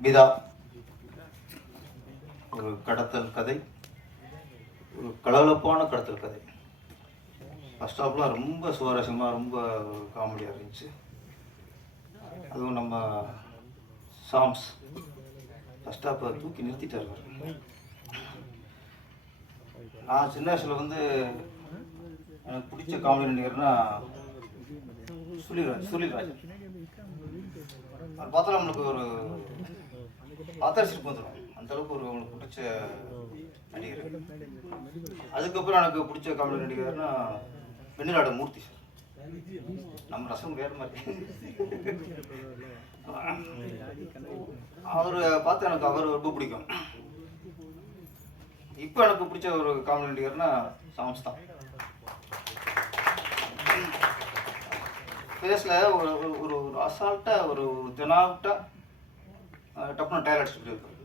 பிதா ஒரு கடத்தல் கதை ஒரு கலகலப்பான கடத்தல் கதை. பஸ் ஆஃப்லாம் ரொம்ப சுவாரஸ்யமாக ரொம்ப காமெடியாக இருந்துச்சு. அதுவும் நம்ம சாம்ஸ் பஸ் ஸ்டாப்பை தூக்கி நிறுத்திட்டார் நான் சின்ன வயசில் வந்து எனக்கு பிடிச்ச காமெடி நடிகர்னா சுழிராஜ் சுழிராஜன் அது பார்த்தா நம்மளுக்கு ஒரு பார்த்தா வந்துடும் அந்த அளவுக்கு ஒரு அவங்களுக்கு பிடிச்ச நடிகர். அதுக்கப்புறம் எனக்கு பிடிச்ச காமெடி நடிகர்னா வெண்ணிலாட மூர்த்தி சார். நம்ம ரசம் வேற மாதிரி. அவர் பார்த்து எனக்கு அவர் ரொம்ப பிடிக்கும். இப்போ எனக்கு பிடிச்ச ஒரு காமெடி நடிகர்னா சாம்ஸ் தான் ஃபேஸில் ஒரு ஒரு ஒரு அசால்ட்டாக ஒரு தெனாவட்டாக டப்புனு டயர் அடிச்சுட்டு இருப்பாரு